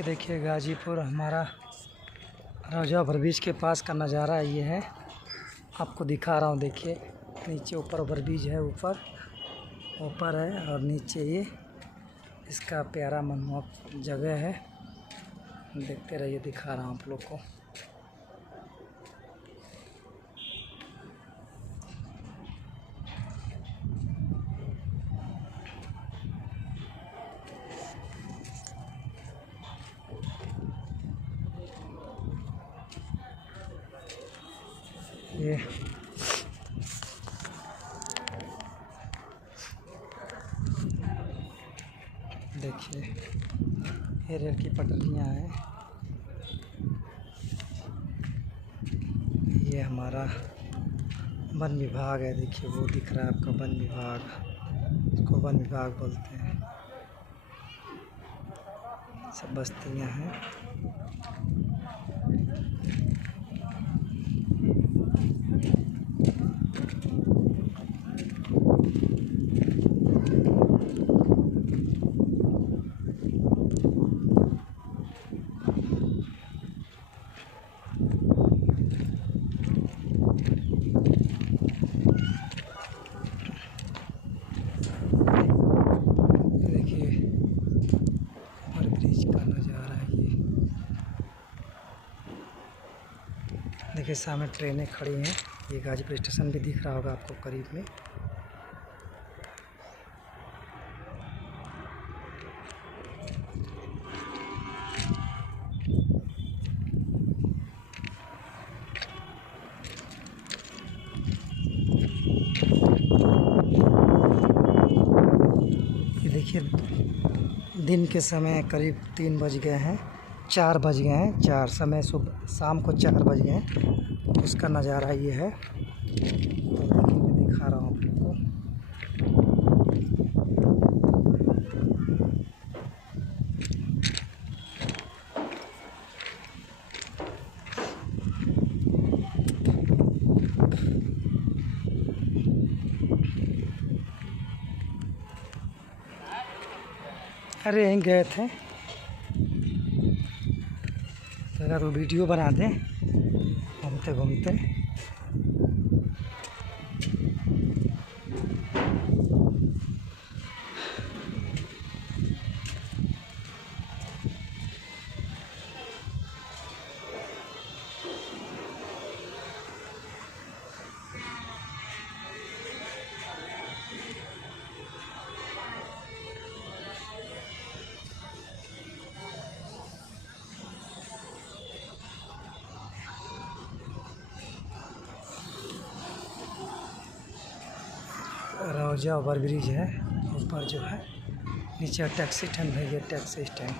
ये देखिए गाजीपुर हमारा रौजा ओवरब्रिज के पास का नज़ारा ये है। आपको दिखा रहा हूँ, देखिए नीचे ऊपर ओवरब्रिज है, ऊपर है और नीचे ये इसका प्यारा मनमोहक जगह है। देखते रहिए, दिखा रहा हूँ आप लोग को। ये देखिए ये रेल की पटरियाँ हैं। ये हमारा वन विभाग है, देखिए वो दिख रहा है आपका वन विभाग, इसको वन विभाग बोलते हैं। सब बस्तियाँ हैं। देखिए सामने ट्रेनें खड़ी हैं। ये गाजीपुर स्टेशन भी दिख रहा होगा आपको करीब में। ये देखिए दिन के समय करीब 3 बज गए हैं, 4 बज गए हैं, 4 समय सुबह शाम को 4 बज गए हैं। उसका नज़ारा ये है, तो मैं दिखा रहा हूँ आपको। अरे यहीं गए थे, अगर वो वीडियो बना दें घूमते घूमते। रौजा ओवरब्रिज है ऊपर जो है, नीचे टैक्सी स्टैंड है। ये टैक्सी स्टैंड